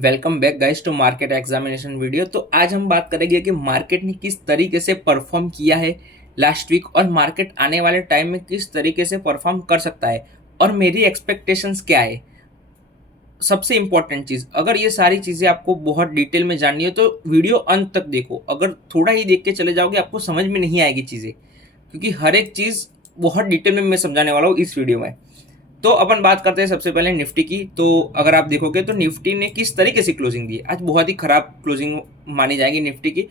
Welcome back guys to market examination video. तो आज हम बात करेंगे कि मार्केट ने किस तरीके से परफॉर्म किया है लास्ट वीक और मार्केट आने वाले टाइम में किस तरीके से परफॉर्म कर सकता है और मेरी एक्सपेक्टेशंस क्या है। सबसे इंपॉर्टेंट चीज़, अगर ये सारी चीज़ें आपको बहुत डिटेल में जाननी है तो वीडियो अंत तक देखो। अगर थोड़ा ही देख के चले जाओगे आपको समझ में नहीं आएगी चीज़ें, क्योंकि हर एक चीज़ बहुत डिटेल में मैं समझाने वाला हूँ इस वीडियो में। तो अपन बात करते हैं सबसे पहले निफ्टी की। तो अगर आप देखोगे तो निफ्टी ने किस तरीके से क्लोजिंग दी, आज बहुत ही खराब क्लोजिंग मानी जाएगी निफ्टी की।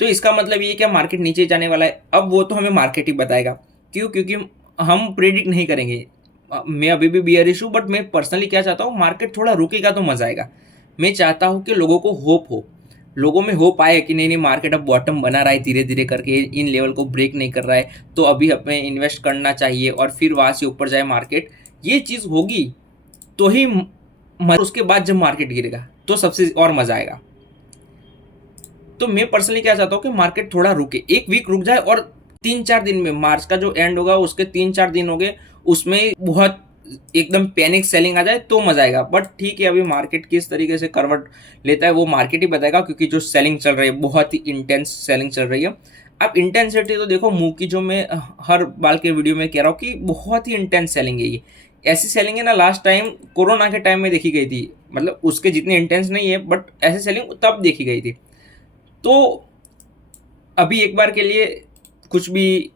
तो इसका मतलब ये क्या मार्केट नीचे जाने वाला है? अब वो तो हमें मार्केट ही बताएगा। क्यों? क्योंकि हम प्रेडिक्ट नहीं करेंगे। मैं अभी भी बियरिश हूँ, बट मैं पर्सनली क्या चाहता हूँ, मार्केट थोड़ा रुकेगा तो मजा आएगा। मैं चाहता हूँ कि लोगों को होप हो, लोगों में होप आए कि नहीं नहीं मार्केट अब बॉटम बना रहा है धीरे धीरे करके, इन लेवल को ब्रेक नहीं कर रहा है, तो अभी हमें इन्वेस्ट करना चाहिए और फिर वहाँ से ऊपर जाए मार्केट। ये चीज़ होगी तो ही उसके बाद जब मार्केट गिरेगा तो सबसे और मजा आएगा। तो मैं पर्सनली क्या चाहता हूँ कि मार्केट थोड़ा रुके, एक वीक रुक जाए और 3-4 दिन में, मार्च का जो एंड होगा उसके 3-4 दिन हो गए, उसमें बहुत एकदम पैनिक सेलिंग आ जाए तो मजा आएगा। बट ठीक है, अभी मार्केट किस तरीके से करवट लेता है वो मार्केट ही बताएगा, क्योंकि जो सेलिंग चल रही है बहुत ही इंटेंस सेलिंग चल रही है। अब इंटेंसिटी तो देखो, मुंह की जो मैं हर बाल के वीडियो में कह रहा हूँ कि बहुत ही इंटेंस सेलिंग है ये। ऐसी सेलिंग है ना, लास्ट टाइम कोरोना के टाइम में देखी गई थी, मतलब उसके जितनी इंटेंस नहीं है बट ऐसी सेलिंग तब देखी गई थी। तो अभी एक बार के लिए कुछ भी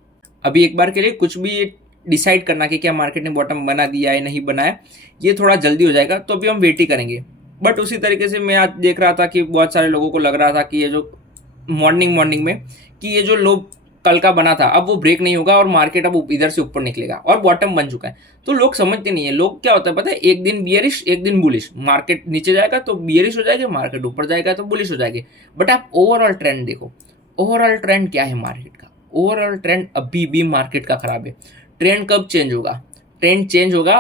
अभी एक बार के लिए कुछ भी डिसाइड करना कि क्या मार्केट ने बॉटम बना दिया है नहीं बनाया, ये थोड़ा जल्दी हो जाएगा। तो अभी हम वेट ही करेंगे। बट उसी तरीके से मैं आज देख रहा था कि बहुत सारे लोगों को लग रहा था कि ये जो मॉर्निंग मॉर्निंग में कि ये जो लो कल का बना था अब वो ब्रेक नहीं होगा और मार्केट अब इधर से ऊपर निकलेगा और बॉटम बन चुका है। तो लोग समझते नहीं है। लोग क्या होता है पता है, एक दिन बियरिश एक दिन बुलिश, मार्केट नीचे जाएगा तो बियरिश हो जाएगी, मार्केट ऊपर जाएगा तो बुलिश हो जाएगी। बट आप ओवरऑल ट्रेंड देखो, ओवरऑल ट्रेंड क्या है मार्केट का। ओवरऑल ट्रेंड अभी भी मार्केट का खराब है। ट्रेंड कब चेंज होगा? ट्रेंड चेंज होगा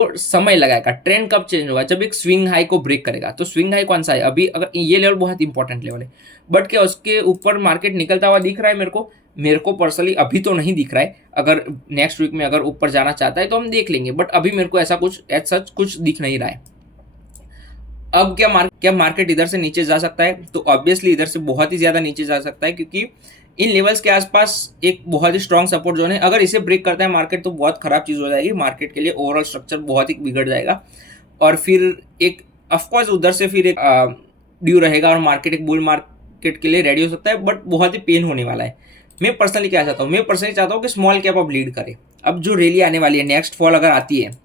और समय लगाएगा। ट्रेंड कब चेंज होगा? जब एक स्विंग हाई को ब्रेक करेगा। तो स्विंग हाई कौन सा है? अभी अगर ये लेवल बहुत इंपॉर्टेंट लेवल है, बट क्या उसके ऊपर मार्केट निकलता हुआ दिख रहा है मेरे को पर्सनली अभी तो नहीं दिख रहा है। अगर नेक्स्ट वीक में अगर ऊपर जाना चाहता है तो हम देख लेंगे, बट अभी मेरे को ऐसा कुछ एज सच कुछ दिख नहीं रहा है। अब क्या मार्केट इधर से नीचे जा सकता है? तो ऑब्वियसली इधर से बहुत ही ज्यादा नीचे जा सकता है, क्योंकि इन लेवल्स के आसपास एक बहुत ही स्ट्रॉन्ग सपोर्ट जोन है। अगर इसे ब्रेक करता है मार्केट तो बहुत खराब चीज हो जाएगी मार्केट के लिए, ओवरऑल स्ट्रक्चर बहुत ही बिगड़ जाएगा। और फिर एक ऑफकोर्स उधर से फिर एक ड्यू रहेगा और मार्केट एक बुल मार्केट के लिए रेडी हो सकता है, बट बहुत ही पेन होने वाला है। मैं पर्सनली क्या चाहता हूँ, मैं पर्सनली चाहता हूँ कि स्मॉल कैप अब लीड करे। अब जो रैली आने वाली है, नेक्स्ट फॉल अगर आती है,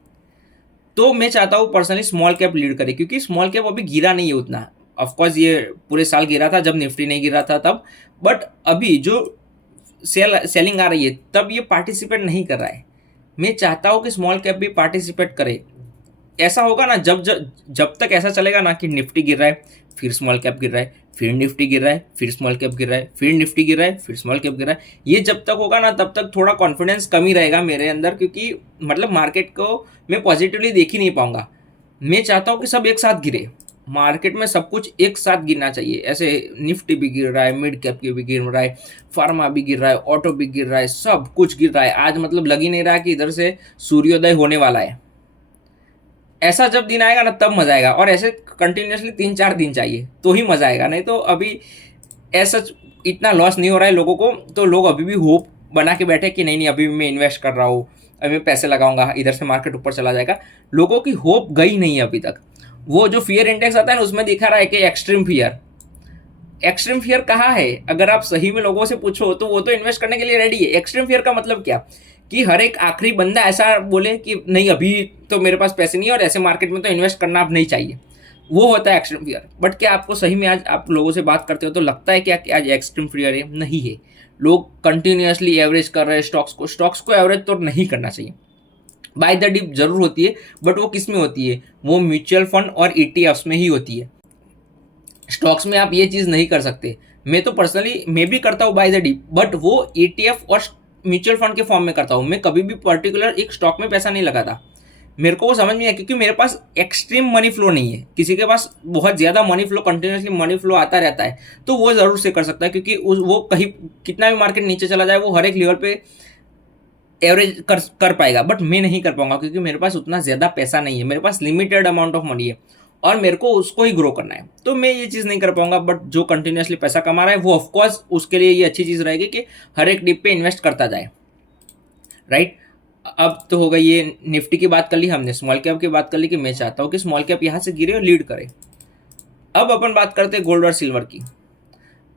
तो मैं चाहता हूँ पर्सनली स्मॉल कैप लीड करे, क्योंकि स्मॉल कैप अभी गिरा नहीं है उतना। ऑफकोर्स ये पूरे साल गिरा था जब निफ्टी नहीं गिरा था तब, बट अभी जो सेलिंग आ रही है तब ये पार्टिसिपेट नहीं कर रहा है। मैं चाहता हूँ कि स्मॉल कैप भी पार्टिसिपेट करे। ऐसा होगा ना, जब तक ऐसा चलेगा ना कि निफ्टी गिर रहा है फिर स्मॉल कैप गिर रहा है, फिर निफ्टी गिर रहा है फिर स्मॉल कैप गिर रहा है, फिर निफ्टी गिर रहा है फिर स्मॉल कैप गिर रहा है, ये जब तक होगा ना तब तक थोड़ा कॉन्फिडेंस कमी रहेगा मेरे अंदर, क्योंकि मतलब मार्केट को मैं पॉजिटिवली देख ही नहीं पाऊंगा। मैं चाहता हूँ कि सब एक साथ गिरे, मार्केट में सब कुछ एक साथ गिरना चाहिए। ऐसे निफ्टी भी गिर रहा है, मिड कैप भी गिर रहा है, फार्मा भी गिर रहा है, ऑटो भी गिर रहा है, सब कुछ गिर रहा है। आज मतलब लग ही नहीं रहा कि इधर से सूर्योदय होने वाला है। ऐसा जब दिन आएगा ना तब मजा आएगा, और ऐसे कंटिन्यूसली 3-4 दिन चाहिए तो ही मजा आएगा। नहीं तो अभी ऐसा इतना लॉस नहीं हो रहा है लोगों को, तो लोग अभी भी होप बना के बैठे कि नहीं नहीं अभी मैं इन्वेस्ट कर रहा हूँ, अभी मैं पैसे लगाऊंगा, इधर से मार्केट ऊपर चला जाएगा। लोगों की होप गई नहीं है अभी तक। वो जो फियर इंडेक्स आता है ना उसमें दिखा रहा है कि एक्सट्रीम फियर। एक्सट्रीम फियर कहाँ है? अगर आप सही में लोगों से पूछो तो वो तो इन्वेस्ट करने के लिए रेडी है। एक्सट्रीम फियर का मतलब क्या? कि हर एक आखिरी बंदा ऐसा बोले कि नहीं अभी तो मेरे पास पैसे नहीं है और ऐसे मार्केट में तो इन्वेस्ट करना अब नहीं चाहिए। वो होता है एक्सट्रीम फियर। बट क्या आपको सही में आज आप लोगों से बात करते हो तो लगता है क्या कि आज एक्सट्रीम फियर है? नहीं है। लोग कंटिन्यूसली एवरेज कर रहे हैं स्टॉक्स को एवरेज तो नहीं करना चाहिए। बाय द डिप जरूर होती है, बट वो किस में होती है? वो म्यूचुअल फंड और ईटीएफ्स में ही होती है। स्टॉक्स में आप ये चीज नहीं कर सकते। मैं तो पर्सनली मैं भी करता हूँ बाय द डिप, बट वो ईटीएफ और म्यूचुअल फंड के फॉर्म में करता हूँ। मैं कभी भी पर्टिकुलर एक स्टॉक में पैसा नहीं लगाता। मेरे को वो समझ में आया, क्योंकि मेरे पास एक्सट्रीम मनी फ्लो नहीं है। किसी के पास बहुत ज्यादा money flow, continuously money flow आता रहता है, तो वो जरूर से कर सकता है, क्योंकि वो कहीं कितना भी मार्केट नीचे चला जाए वो हर एक लेवल पे एवरेज कर पाएगा। बट मैं नहीं कर पाऊंगा, क्योंकि मेरे पास उतना ज्यादा पैसा नहीं है, मेरे पास लिमिटेड अमाउंट ऑफ मनी है। और मेरे को उसको ही ग्रो करना है, तो मैं ये चीज़ नहीं कर पाऊंगा। बट जो कंटिन्यूसली पैसा कमा रहा है वो ऑफकोर्स उसके लिए ये अच्छी चीज़ रहेगी कि हर एक डिप पे इन्वेस्ट करता जाए, राइट। अब तो हो गई ये निफ्टी की बात कर ली हमने, स्मॉल कैप की बात कर ली कि मैं चाहता हूँ कि स्मॉल कैप यहाँ से गिरे और लीड करे। अब अपन बात करते हैं गोल्ड और सिल्वर की।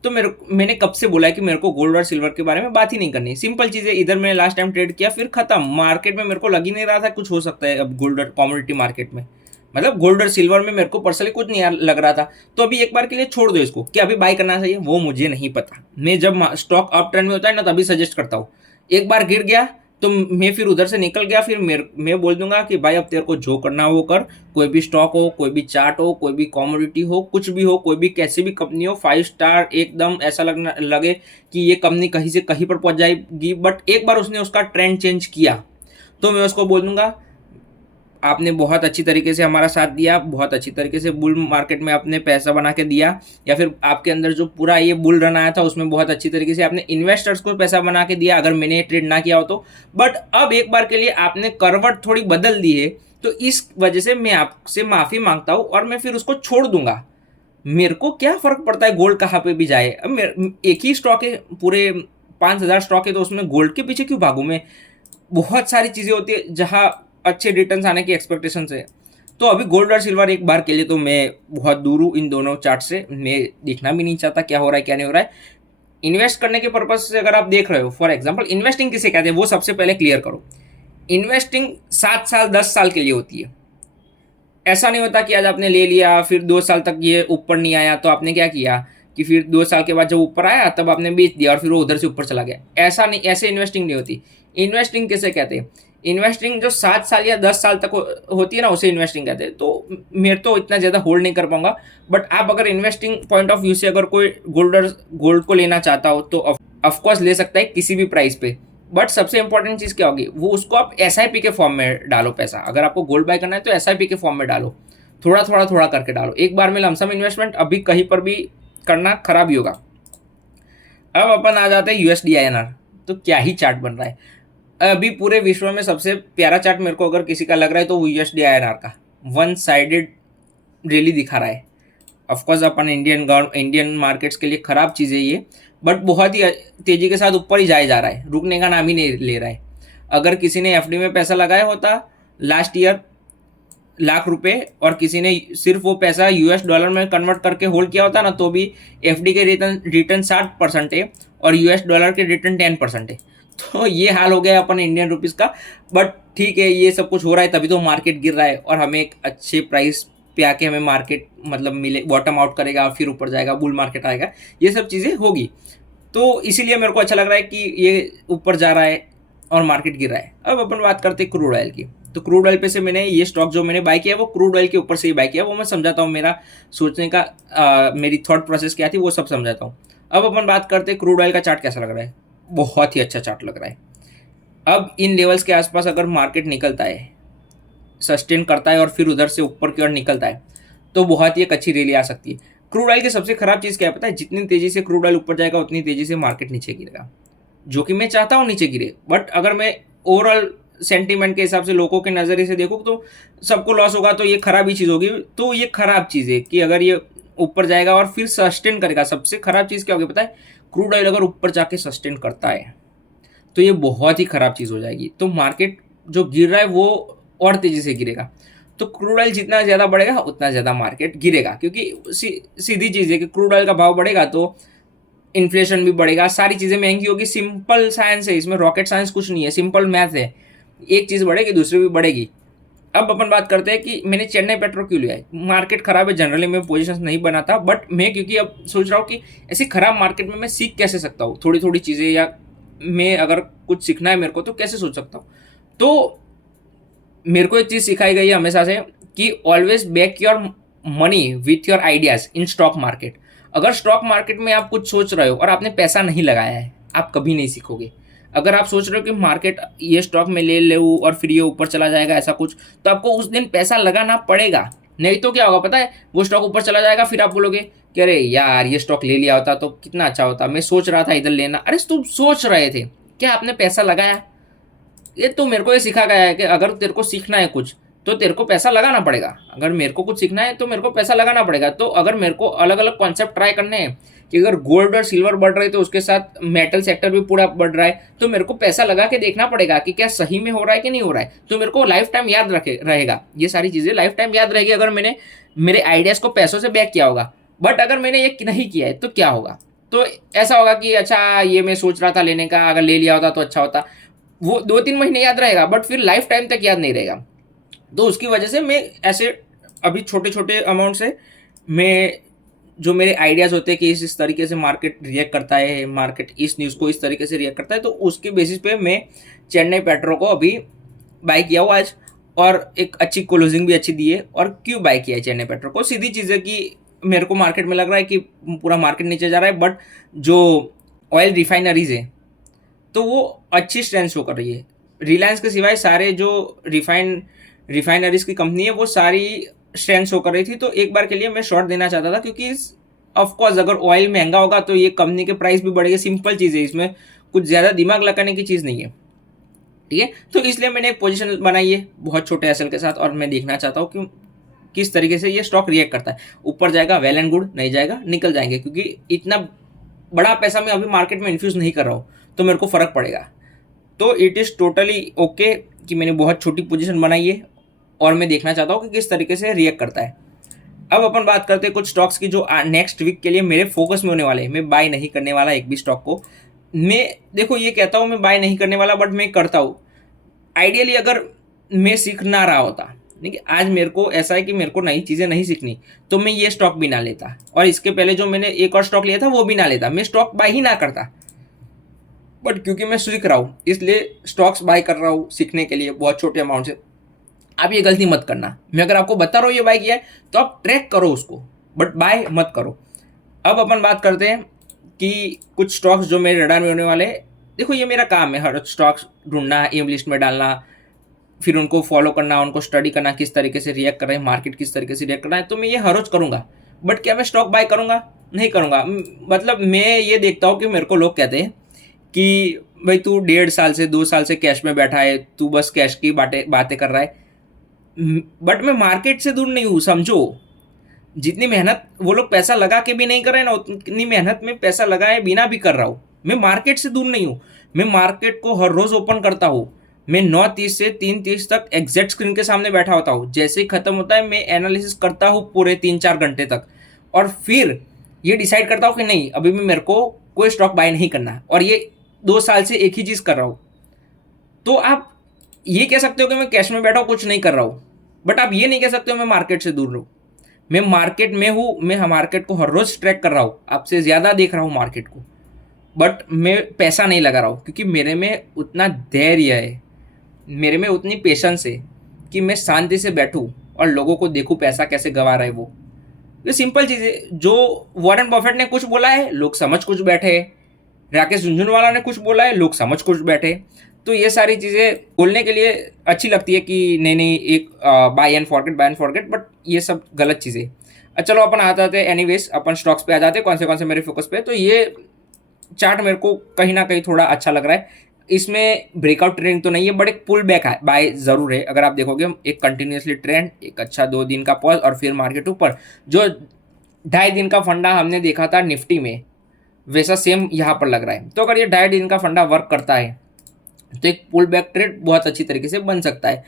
तो मैंने कब से बोला है कि मेरे को गोल्ड और सिल्वर के बारे में बात ही नहीं करनी। सिंपल चीज़ है, इधर मैंने लास्ट टाइम ट्रेड किया, फिर खत्म। मार्केट में मेरे को लग ही नहीं रहा था कुछ हो सकता है अब गोल्ड और कमोडिटी मार्केट में, मतलब गोल्ड और सिल्वर में मेरे को पर्सनली कुछ नहीं लग रहा था। तो अभी एक बार के लिए छोड़ दो इसको, कि अभी बाय करना चाहिए वो मुझे नहीं पता। मैं जब स्टॉक अप ट्रेंड में होता है ना तभी सजेस्ट करता हूँ। एक बार गिर गया तो मैं फिर उधर से निकल गया, फिर मैं बोल दूंगा कि भाई अब तेरे को जो करना हो वो कर। कोई भी स्टॉक हो, कोई भी चार्ट हो, कोई भी कमोडिटी हो, कुछ भी हो, कोई भी कैसी भी कंपनी हो, 5 स्टार एकदम ऐसा लगे कि ये कंपनी कहीं से कहीं पर पहुंच जाएगी, बट एक बार उसने उसका ट्रेंड चेंज किया तो मैं उसको बोल दूंगा आपने बहुत अच्छी तरीके से हमारा साथ दिया, बहुत अच्छी तरीके से बुल मार्केट में आपने पैसा बना के दिया, या फिर आपके अंदर जो पूरा ये बुल रन आया था उसमें बहुत अच्छी तरीके से आपने इन्वेस्टर्स को पैसा बना के दिया, अगर मैंने ट्रेड ना किया हो तो। बट अब एक बार के लिए आपने करवट थोड़ी बदल दी है, तो इस वजह से मैं आपसे माफ़ी मांगता हूँ और मैं फिर उसको छोड़ दूंगा। मेरे को क्या फ़र्क पड़ता है गोल्ड कहाँ पे भी जाए। अब एक ही स्टॉक है, पूरे 5,000 स्टॉक है, तो उसमें गोल्ड के पीछे क्यों भागूँ मैं। बहुत सारी चीज़ें होती है जहाँ अच्छे रिटर्न्स आने की एक्सपेक्टेशन है। तो अभी गोल्ड और सिल्वर एक बार के लिए तो मैं बहुत दूर हूँ इन दोनों चार्ट से, मैं देखना भी नहीं चाहता क्या हो रहा है क्या नहीं हो रहा है। इन्वेस्ट करने के पर्पज से अगर आप देख रहे हो, फॉर एग्जांपल इन्वेस्टिंग किसे कहते हैं वो सबसे पहले क्लियर करो। इन्वेस्टिंग 7 साल 10 साल के लिए होती है। ऐसा नहीं होता कि आज आपने ले लिया फिर 2 साल तक ये ऊपर नहीं आया तो आपने क्या किया कि फिर 2 साल के बाद जब ऊपर आया तब आपने बेच दिया और फिर वो उधर से ऊपर चला गया। ऐसा नहीं, ऐसे इन्वेस्टिंग नहीं होती। इन्वेस्टिंग किसे कहते हैं, इन्वेस्टिंग जो 7 साल या 10 साल तक होती है ना उसे इन्वेस्टिंग कहते हैं। तो मैं तो इतना ज़्यादा होल्ड नहीं कर पाऊंगा, बट आप अगर इन्वेस्टिंग पॉइंट ऑफ व्यू से अगर कोई गोल्ड को लेना चाहता हो तो ऑफकोर्स ले सकता है किसी भी प्राइस पे। बट सबसे इंपॉर्टेंट चीज़ क्या होगी, वो उसको आप SIP के फॉर्म में डालो पैसा। अगर आपको गोल्ड बाय करना है तो SIP के फॉर्म में डालो, थोड़ा करके डालो। एक बार में लमसम इन्वेस्टमेंट अभी कहीं पर भी करना खराब ही होगा। अब अपन आ जाते हैं USD INR। तो क्या ही चार्ट बन रहा है। अभी पूरे विश्व में सबसे प्यारा चार्ट मेरे को अगर किसी का लग रहा है तो वो USD INR का 1 साइडेड रैली दिखा रहा है। ऑफकोर्स अपन इंडियन मार्केट्स के लिए ख़राब चीज़ है ये, बट बहुत ही तेज़ी के साथ ऊपर ही जाए जा रहा है, रुकने का नाम ही नहीं ले रहा है। अगर किसी ने FD में पैसा लगाया होता लास्ट ईयर ₹1,00,000 और किसी ने सिर्फ वो पैसा $US में कन्वर्ट करके होल्ड किया होता ना तो भी FD के रिटर्न 60% है और $US के रिटर्न 10% है। तो ये हाल हो गया अपन इंडियन रुपीज़ का। बट ठीक है, ये सब कुछ हो रहा है तभी तो मार्केट गिर रहा है और हमें एक अच्छे प्राइस पे आके हमें मार्केट मतलब मिले, बॉटम आउट करेगा फिर ऊपर जाएगा, बुल मार्केट आएगा, ये सब चीज़ें होगी। तो इसीलिए मेरे को अच्छा लग रहा है कि ये ऊपर जा रहा है और मार्केट गिर रहा है। अब अपन बात करते हैं क्रूड ऑयल की। तो क्रूड ऑयल पे से मैंने ये स्टॉक जो मैंने बाय किया वो क्रूड ऑयल के ऊपर से ही बाय किया, वो मैं समझाता हूँ। मेरा सोचने का मेरी थॉट प्रोसेस क्या थी वो सब समझाता हूँ। अब अपन बात करते हैं क्रूड ऑयल का चार्ट कैसा लग रहा है। बहुत ही अच्छा चार्ट लग रहा है। अब इन लेवल्स के आसपास अगर मार्केट निकलता है, सस्टेन करता है और फिर उधर से ऊपर की ओर निकलता है तो बहुत ही एक अच्छी रैली आ सकती है। क्रूड ऑयल की सबसे खराब चीज़ क्या है पता है, जितनी तेज़ी से क्रूड ऑयल ऊपर जाएगा उतनी तेज़ी से मार्केट नीचे गिरेगा, जो कि मैं चाहता हूँ नीचे गिरे। बट अगर मैं ओवरऑल सेंटीमेंट के हिसाब से लोगों के नज़रिए से देखूँ तो सबको लॉस होगा, तो ये खराब ही चीज़ होगी। तो ये खराब चीज़ है कि अगर ये ऊपर जाएगा और फिर सस्टेन करेगा। सबसे खराब चीज़ क्या होगी पता है, क्रूड ऑयल अगर ऊपर जाके सस्टेन करता है तो ये बहुत ही खराब चीज़ हो जाएगी। तो मार्केट जो गिर रहा है वो और तेज़ी से गिरेगा। तो क्रूड ऑयल जितना ज़्यादा बढ़ेगा उतना ज़्यादा मार्केट गिरेगा, क्योंकि सीधी चीज़ है कि क्रूड ऑयल का भाव बढ़ेगा तो इन्फ्लेशन भी बढ़ेगा, सारी चीज़ें महंगी होगी। सिंपल साइंस है, इसमें रॉकेट साइंस कुछ नहीं है, सिंपल मैथ है। एक चीज़ बढ़ेगी दूसरी भी बढ़ेगी। अब अपन बात करते हैं कि मैंने चेन्नई पेट्रो क्यों लिया है। मार्केट खराब है, जनरली मैं पोजीशन नहीं बनाता, बट मैं क्योंकि अब सोच रहा हूँ कि ऐसी खराब मार्केट में मैं सीख कैसे सकता हूँ थोड़ी थोड़ी चीज़ें, या मैं अगर कुछ सीखना है मेरे को तो कैसे सोच सकता हूँ। तो मेरे को एक चीज़ सिखाई गई है हमेशा से कि always back your money with your ideas in stock market. अगर स्टॉक मार्केट में आप कुछ सोच रहे हो और आपने पैसा नहीं लगाया है, आप कभी नहीं सीखोगे। अगर आप सोच रहे हो कि मार्केट ये स्टॉक में ले लूँ और फिर ये ऊपर चला जाएगा ऐसा कुछ, तो आपको उस दिन पैसा लगाना पड़ेगा। नहीं तो क्या होगा पता है, वो स्टॉक ऊपर चला जाएगा फिर आप बोलोगे कि अरे यार ये स्टॉक ले लिया होता तो कितना अच्छा होता, मैं सोच रहा था इधर लेना। अरे तुम सोच रहे थे, क्या आपने पैसा लगाया? ये तो मेरे को ये सिखा गया है कि अगर तेरे को सीखना है कुछ तो तेरे को पैसा लगाना पड़ेगा। अगर मेरे को कुछ सीखना है तो मेरे को पैसा लगाना पड़ेगा। तो अगर मेरे को अलग अलग कॉन्सेप्ट ट्राई करने हैं कि अगर गोल्ड और सिल्वर बढ़ रहे तो उसके साथ मेटल सेक्टर भी पूरा बढ़ रहा है, तो मेरे को पैसा लगा के देखना पड़ेगा कि क्या सही में हो रहा है कि नहीं हो रहा है। तो मेरे को लाइफ टाइम याद रहेगा, ये सारी चीज़ें लाइफ टाइम याद रहेगी अगर मैंने मेरे आइडियाज़ को पैसों से बैक किया होगा। बट अगर मैंने ये नहीं किया है तो क्या होगा? तो ऐसा होगा कि अच्छा ये मैं सोच रहा था लेने का, अगर ले लिया होता तो अच्छा होता। वो 2-3 महीने याद रहेगा बट फिर लाइफ टाइम तक याद नहीं रहेगा। तो उसकी वजह से मैं ऐसे अभी छोटे छोटे अमाउंट से मैं जो मेरे आइडियाज़ होते हैं कि इस तरीके से मार्केट रिएक्ट करता है, मार्केट इस न्यूज़ को इस तरीके से रिएक्ट करता है, तो उसके बेसिस पे मैं चेन्नई पेट्रो को अभी बाय किया हुआ आज, और एक अच्छी क्लोजिंग भी अच्छी दी है। और क्यों बाय किया है चेन्नई पेट्रो को? सीधी चीज़ है कि मेरे को मार्केट में लग रहा है कि पूरा मार्केट नीचे जा रहा है, बट जो ऑयल रिफाइनरीज है तो वो अच्छी स्ट्रेंथ शो कर रही है। रिलायंस के सिवाय सारे जो रिफाइनरीज की कंपनी है वो सारी स्ट्रेंथ शो कर रही थी। तो एक बार के लिए मैं शॉर्ट देना चाहता था, क्योंकि ऑफकोर्स अगर ऑयल महंगा होगा तो ये कंपनी के प्राइस भी बढ़ेगा। सिंपल चीज़ है, इसमें कुछ ज़्यादा दिमाग लगाने की चीज़ नहीं है, ठीक है। तो इसलिए मैंने एक पोजीशन बनाई है बहुत छोटे एसएल के साथ, और मैं देखना चाहता हूँ कि किस तरीके से ये स्टॉक रिएक्ट करता है। ऊपर जाएगा वेल एंड गुड, नहीं जाएगा निकल जाएंगे, क्योंकि इतना बड़ा पैसा मैं अभी मार्केट में इन्फ्यूज़ नहीं कर रहा हूँ तो मेरे को फ़र्क पड़ेगा। तो इट इज़ टोटली ओके कि मैंने बहुत छोटी पोजीशन बनाई है और मैं देखना चाहता हूँ कि किस तरीके से रिएक्ट करता है। अब अपन बात करते हैं कुछ स्टॉक्स की जो नेक्स्ट वीक के लिए मेरे फोकस में होने वाले हैं। मैं बाय नहीं करने वाला एक भी स्टॉक को। मैं देखो ये कहता हूँ मैं बाय नहीं करने वाला, बट मैं करता हूँ। आइडियली अगर मैं सीख ना रहा होता, देखिए आज मेरे को ऐसा है कि मेरे को नई चीज़ें नहीं सीखनी, तो मैं ये स्टॉक भी ना लेता, और इसके पहले जो मैंने एक और स्टॉक लिया था वो भी ना लेता, मैं स्टॉक बाय ही ना करता। बट क्योंकि मैं सीख रहा हूँ इसलिए स्टॉक्स बाय कर रहा हूँ सीखने के लिए बहुत छोटे अमाउंट से। आप ये गलती मत करना। मैं अगर आपको बता रहा हूँ ये बाय किया है तो आप ट्रैक करो उसको, बट बाय मत करो। अब अपन बात करते हैं कि कुछ स्टॉक्स जो मेरे रडार में होने वाले हैं। देखो ये मेरा काम है, हर स्टॉक्स ढूंढना, एम लिस्ट में डालना, फिर उनको फॉलो करना, उनको स्टडी करना किस तरीके से रिएक्ट कर रहे हैं, मार्केट किस तरीके से रिएक्ट कर रहा है। तो मैं ये हर रोज करूँगा। बट क्या मैं स्टॉक बाय करूँगा? नहीं करूँगा। मतलब मैं ये देखता हूँ कि मेरे को लोग कहते हैं कि भाई तू 1.5 साल से 2 साल से कैश में बैठा है, तू बस कैश की बातें कर रहा है। बट मैं मार्केट से दूर नहीं हूँ, समझो। जितनी मेहनत वो लोग पैसा लगा के भी नहीं कर रहे ना, उतनी मेहनत में पैसा लगाए बिना भी कर रहा हूँ। मैं मार्केट से दूर नहीं हूँ। मैं मार्केट को हर रोज ओपन करता हूँ। मैं 9:30 से 3:30 तक एग्जैक्ट स्क्रीन के सामने बैठा होता हूँ। जैसे ही खत्म होता है मैं एनालिसिस करता हूँ पूरे 3-4 घंटे तक, और फिर ये डिसाइड करता हूँ कि नहीं अभी भी मेरे को कोई स्टॉक बाय नहीं करना, और ये 2 साल से एक ही चीज़ कर रहा हूँ। तो आप ये कह सकते हो कि मैं कैश में बैठा हूँ कुछ नहीं कर रहा हूँ, बट आप ये नहीं कह सकते हो मैं मार्केट से दूर रहूँ। मैं मार्केट में हूँ, मैं मार्केट को हर रोज ट्रैक कर रहा हूँ, आपसे ज़्यादा देख रहा हूँ मार्केट को, बट मैं पैसा नहीं लगा रहा हूँ, क्योंकि मेरे में उतना धैर्य है, मेरे में उतनी पेशेंस है कि मैं शांति से बैठूँ और लोगों को देखूँ पैसा कैसे गवा रहे वो। ये सिंपल चीज़ है। जो वॉरेन बफेट ने कुछ बोला है लोग समझ कुछ बैठे हैं, राकेश झुनझुनवाला ने कुछ बोला है लोग समझ कुछ बैठे। तो ये सारी चीज़ें बोलने के लिए अच्छी लगती है कि नहीं नहीं एक बाय एंड फॉरगेट, बट ये सब गलत चीज़ें। चलो अपन आ जाते हैं, एनीवेज अपन स्टॉक्स पे आ जाते हैं कौन से मेरे फोकस पे। तो ये चार्ट मेरे को कहीं ना कहीं थोड़ा अच्छा लग रहा है। इसमें ब्रेकआउट ट्रेंड तो नहीं है, बट एक पुल बैक है बाय ज़रूर है। अगर आप देखोगे एक कंटिन्यूसली ट्रेंड, एक अच्छा 2 दिन का पॉज, और फिर मार्केट ऊपर। जो 2.5 दिन का फंडा हमने देखा था निफ्टी में, वैसा सेम यहाँ पर लग रहा है। तो अगर ये 2.5 दिन का फंडा वर्क करता है तो एक पुल बैक ट्रेड बहुत अच्छी तरीके से बन सकता है।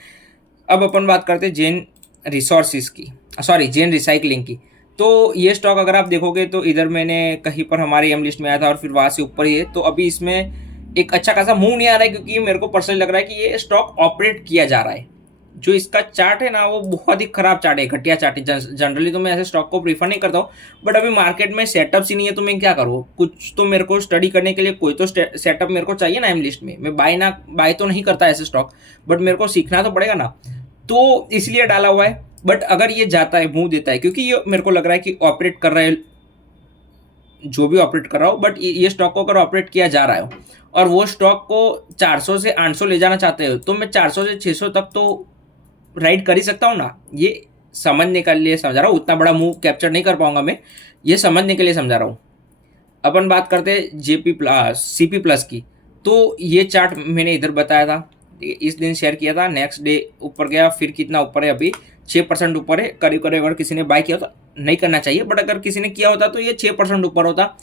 अब अपन बात करते हैं जेन रिसोर्सिस की, जेन रिसाइकलिंग की। तो ये स्टॉक अगर आप देखोगे तो इधर मैंने कहीं पर हमारे एम लिस्ट में आया था और फिर वहाँ से ऊपर ही है। तो अभी इसमें एक अच्छा खासा मूव नहीं आ रहा है, क्योंकि मेरे को पर्सनली लग रहा है कि ये स्टॉक ऑपरेट किया जा रहा है। जो इसका चार्ट है ना वो बहुत ही खराब चार्ट है, घटिया चार्ट है। जनरली तो मैं ऐसे स्टॉक को प्रीफर नहीं करता हूँ, बट अभी मार्केट में सेटअप ही नहीं है तो मैं क्या करूँ। कुछ तो मेरे को स्टडी करने के लिए कोई तो सेटअप मेरे को चाहिए ना एम लिस्ट में। मैं बाय तो नहीं करता ऐसे स्टॉक, बट मेरे को सीखना तो पड़ेगा ना, तो इसलिए डाला हुआ है। बट अगर ये जाता है, मूव देता है, क्योंकि ये मेरे को लग रहा है कि ऑपरेट कर रहा है, जो भी ऑपरेट कर रहा हो, बट ये स्टॉक को अगर ऑपरेट किया जा रहा है और वो स्टॉक को 400 से 800 ले जाना चाहते हो, तो मैं 400 से 600 तक तो राइड कर ही सकता हूँ ना। ये समझने के लिए समझा रहा हूँ, उतना बड़ा मूव कैप्चर नहीं कर पाऊंगा मैं, ये समझने के लिए समझा रहा हूँ। अपन बात करते हैं CP+ की। तो ये चार्ट मैंने इधर बताया था, ठीक है, इस दिन शेयर किया था, नेक्स्ट डे ऊपर गया, फिर कितना ऊपर है अभी 6% ऊपर है करीब करीब। अगर किसी ने बाय किया होता, नहीं करना चाहिए, बट अगर किसी ने किया होता तो ये 6% ऊपर होता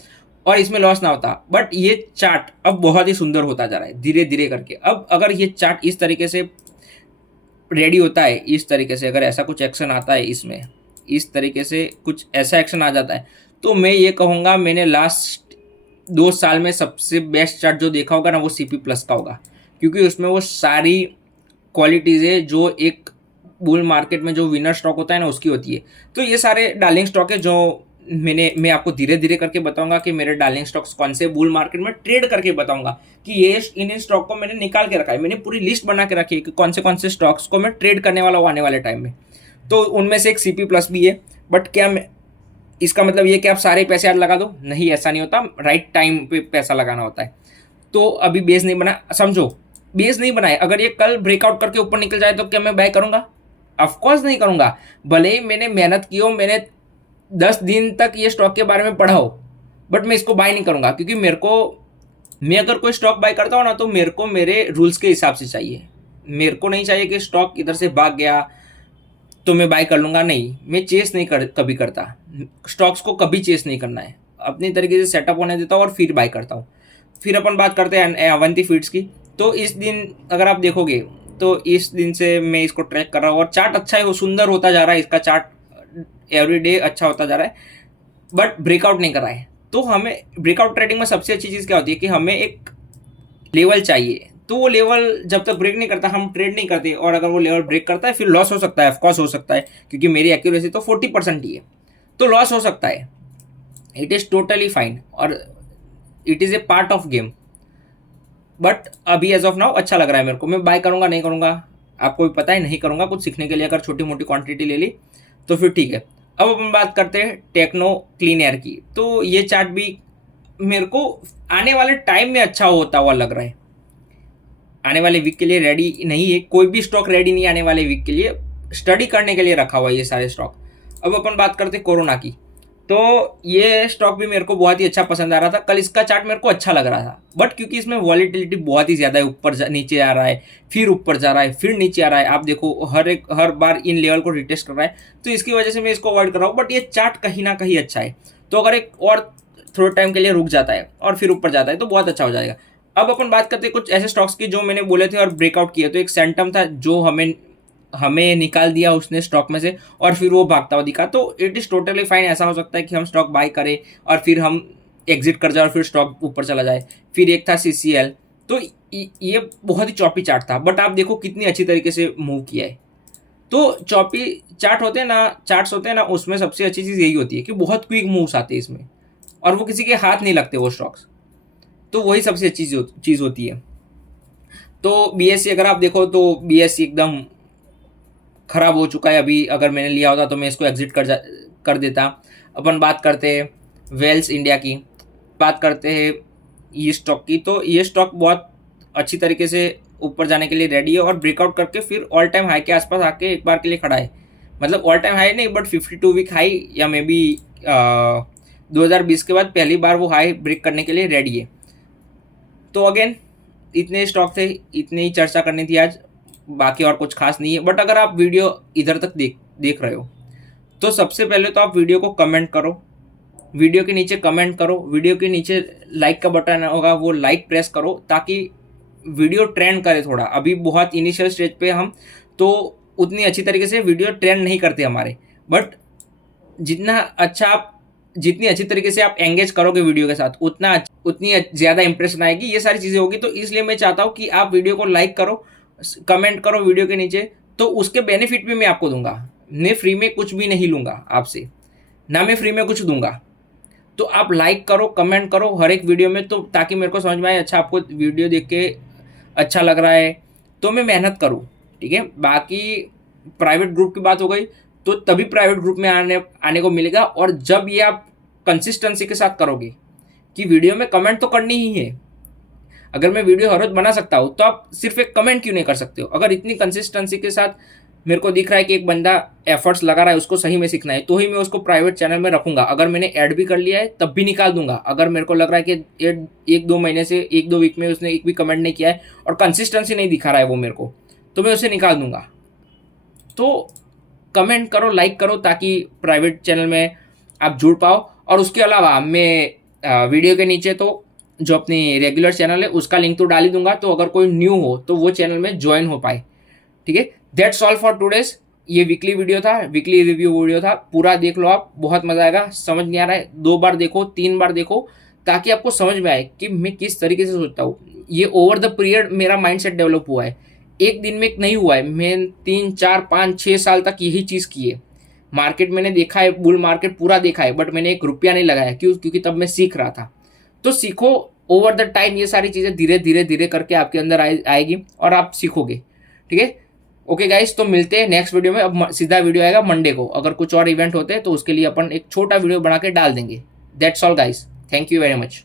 और इसमें लॉस ना होता। बट ये चार्ट अब बहुत ही सुंदर होता जा रहा है धीरे धीरे करके। अब अगर ये चार्ट इस तरीके से रेडी होता है, इस तरीके से अगर ऐसा कुछ एक्शन आता है इसमें, इस तरीके से कुछ ऐसा एक्शन आ जाता है, तो मैं ये कहूँगा मैंने लास्ट 2 साल में सबसे बेस्ट चार्ट जो देखा होगा ना वो CP प्लस का होगा, क्योंकि उसमें वो सारी क्वालिटीज़ है जो एक बुल मार्केट में जो विनर स्टॉक होता है ना उसकी होती है। तो ये सारे डार्लिंग स्टॉक है जो मैं आपको धीरे धीरे करके बताऊंगा कि मेरे डार्लिंग स्टॉक्स कौन से बुल मार्केट में ट्रेड करके बताऊंगा कि ये इन स्टॉक को मैंने निकाल के रखा है। मैंने पूरी लिस्ट बना के रखी है कि कौन से स्टॉक्स को मैं ट्रेड करने वाला हूँ आने वाले टाइम में। तो उनमें से एक CP प्लस भी है। बट क्या इसका मतलब ये कि आप सारे पैसे आज लगा दो? नहीं, ऐसा नहीं होता। राइट टाइम पे पैसा लगाना होता है। तो अभी बेस नहीं बना, समझो बेस नहीं बनाए, अगर ये कल ब्रेकआउट करके ऊपर निकल जाए तो क्या मैं बाय करूंगा? ऑफकोर्स नहीं करूंगा। भले ही मैंने मेहनत की हो, मैंने 10 दिन तक ये स्टॉक के बारे में पढ़ा हो, बट मैं इसको बाय नहीं करूंगा, क्योंकि मैं अगर कोई स्टॉक बाय करता हूँ ना तो मेरे को मेरे रूल्स के हिसाब से चाहिए। मेरे को नहीं चाहिए कि स्टॉक इधर से भाग गया तो मैं बाय कर लूंगा। नहीं, मैं चेस नहीं कभी करता। स्टॉक्स को कभी चेस नहीं करना है, अपनी तरीके से सेटअप होने देता हूँ और फिर बाय करता हूँ। फिर अपन बात करते हैं अवंती फीड्स की। तो इस दिन अगर आप देखोगे तो इस दिन से मैं इसको ट्रैक कर रहा हूँ और चार्ट अच्छा है, वो सुंदर होता जा रहा है, इसका चार्ट एवरी डे अच्छा होता जा रहा है, बट ब्रेकआउट नहीं कर रहा है। तो हमें ब्रेकआउट ट्रेडिंग में सबसे अच्छी चीज़ क्या होती है कि हमें एक लेवल चाहिए। तो वो लेवल जब तक ब्रेक नहीं करता हम ट्रेड नहीं करते, और अगर वो लेवल ब्रेक करता है फिर लॉस हो सकता है, ऑफकोर्स हो सकता है, क्योंकि मेरी एक्यूरेसी तो 40% ही है, तो लॉस हो सकता है। इट इज़ टोटली फाइन और it is a part of game. But अभी एज ऑफ नाउ अच्छा लग रहा है मेरे को। मैं बाय करूंगा नहीं करूंगा आपको भी पता है, नहीं करूंगा। कुछ सीखने के लिए अगर छोटी मोटी क्वांटिटी ले ली तो फिर ठीक है। अब अपन बात करते हैं टेक्नो क्लीन एयर की। तो ये चार्ट भी मेरे को आने वाले टाइम में अच्छा होता हुआ लग रहा है। आने वाले वीक के लिए रेडी नहीं है, कोई भी स्टॉक रेडी नहीं आने वाले वीक के लिए, स्टडी करने के लिए रखा हुआ है ये सारे स्टॉक। अब अपन बात करते हैं कोरोना की। तो ये स्टॉक भी मेरे को बहुत ही अच्छा पसंद आ रहा था। कल इसका चार्ट मेरे को अच्छा लग रहा था, बट क्योंकि इसमें वॉलीटिलिटी बहुत ही ज़्यादा है, ऊपर नीचे आ रहा है, फिर ऊपर जा रहा है, फिर नीचे आ रहा है। आप देखो हर बार इन लेवल को रिटेस्ट कर रहा है, तो इसकी वजह से मैं इसको अवॉइड कर रहा हूँ। बट ये चार्ट कहीं ना कहीं अच्छा है, तो अगर एक और थोड़े टाइम के लिए रुक जाता है और फिर ऊपर जाता है तो बहुत अच्छा हो जाएगा। अब अपन बात करते हैं कुछ ऐसे स्टॉक्स की जो मैंने बोले थे और ब्रेकआउट किए। तो एक सेंटम था जो हमें निकाल दिया उसने स्टॉक में से और फिर वो भागता हुआ दिखा। तो इट इज़ टोटली फाइन। ऐसा हो सकता है कि हम स्टॉक बाय करें और फिर हम एग्जिट कर जाए और फिर स्टॉक ऊपर चला जाए। फिर एक था CCL। तो ये बहुत ही चॉपी चार्ट था, बट आप देखो कितनी अच्छी तरीके से मूव किया है। तो चॉपी चार्ट्स होते हैं ना, उसमें सबसे अच्छी चीज़ यही होती है कि बहुत क्विक मूव्स आते हैं इसमें और वो किसी के हाथ नहीं लगते वो स्टॉक्स। तो वही सबसे अच्छी चीज़ होती है। तो BSE अगर आप देखो तो BSE एकदम खराब हो चुका है। अभी अगर मैंने लिया होता तो मैं इसको एग्जिट कर देता। अपन बात करते हैं वेल्स इंडिया की, बात करते हैं ये स्टॉक की। तो ये स्टॉक बहुत अच्छी तरीके से ऊपर जाने के लिए रेडी है और ब्रेकआउट करके फिर ऑल टाइम हाई के आसपास आके एक बार के लिए खड़ा है। मतलब ऑल टाइम हाई नहीं, बट 52 वीक हाई या मे बी 2020 के बाद पहली बार वो हाई ब्रेक करने के लिए रेडी है। तो अगेन इतने स्टॉक थे, इतनी ही चर्चा करनी थी आज, बाकी और कुछ खास नहीं है। बट अगर आप वीडियो इधर तक देख रहे हो तो सबसे पहले तो आप वीडियो को कमेंट करो, वीडियो के नीचे कमेंट करो, वीडियो के नीचे लाइक का बटन होगा वो लाइक प्रेस करो ताकि वीडियो ट्रेंड करे थोड़ा। अभी बहुत इनिशियल स्टेज पे हम तो उतनी अच्छी तरीके से वीडियो ट्रेंड नहीं करते हमारे, बट जितनी अच्छी तरीके से आप एंगेज करोगे वीडियो के साथ उतनी ज़्यादा इंप्रेशन आएगी। ये सारी चीज़ें होगी। तो इसलिए मैं चाहता हूँ कि आप वीडियो को लाइक करो, कमेंट करो वीडियो के नीचे, तो उसके बेनिफिट भी मैं आपको दूंगा। मैं फ्री में कुछ भी नहीं लूँगा आपसे, ना मैं फ्री में कुछ दूंगा। तो आप लाइक करो, कमेंट करो हर एक वीडियो में, तो ताकि मेरे को समझ में आए अच्छा आपको वीडियो देख के अच्छा लग रहा है तो मैं मेहनत करूँ। ठीक है। बाकी प्राइवेट ग्रुप की बात हो गई तो तभी प्राइवेट ग्रुप में आने को मिलेगा, और जब ये आप कंसिस्टेंसी के साथ करोगे कि वीडियो में कमेंट तो करनी ही है। अगर मैं वीडियो हर रोज बना सकता हूँ तो आप सिर्फ एक कमेंट क्यों नहीं कर सकते हो? अगर इतनी कंसिस्टेंसी के साथ मेरे को दिख रहा है कि एक बंदा एफर्ट्स लगा रहा है, उसको सही में सीखना है, तो ही मैं उसको प्राइवेट चैनल में रखूंगा। अगर मैंने ऐड भी कर लिया है तब भी निकाल दूंगा। अगर मेरे को लग रहा है कि एक दो महीने से, एक दो वीक में उसने एक भी कमेंट नहीं किया है और कंसिस्टेंसी नहीं दिखा रहा है वो मेरे को, तो मैं उसे निकाल दूंगा। तो कमेंट करो, लाइक करो, ताकि प्राइवेट चैनल में आप जुड़ पाओ। और उसके अलावा मैं वीडियो के नीचे तो जो अपनी रेगुलर चैनल है उसका लिंक तो डाल ही दूंगा, तो अगर कोई न्यू हो तो वो चैनल में ज्वाइन हो पाए। ठीक है, दैट्स ऑल फॉर टुडेज। ये वीकली वीडियो था, वीकली रिव्यू वीडियो था, पूरा देख लो आप, बहुत मजा आएगा। समझ नहीं आ रहा है 2 बार देखो, 3 बार देखो, ताकि आपको समझ में आए कि मैं किस तरीके से सोचता हूँ। ये ओवर द पीरियड मेरा माइंडसेट डेवलप हुआ है, एक दिन में नहीं हुआ है। मैं 3 4 5 6 साल तक यही चीज़ की है। मार्केट मैंने देखा है, बुल मार्केट पूरा देखा है, बट मैंने 1 रुपया नहीं लगाया। क्यों? क्योंकि तब मैं सीख रहा था। तो सीखो, ओवर द टाइम ये सारी चीज़ें धीरे धीरे धीरे करके आपके अंदर आएगी और आप सीखोगे। ठीक है, ओके गाइस, तो मिलते हैं नेक्स्ट वीडियो में। अब सीधा वीडियो आएगा मंडे को। अगर कुछ और इवेंट होते हैं तो उसके लिए अपन एक छोटा वीडियो बना के डाल देंगे। That's all guys, thank you very much.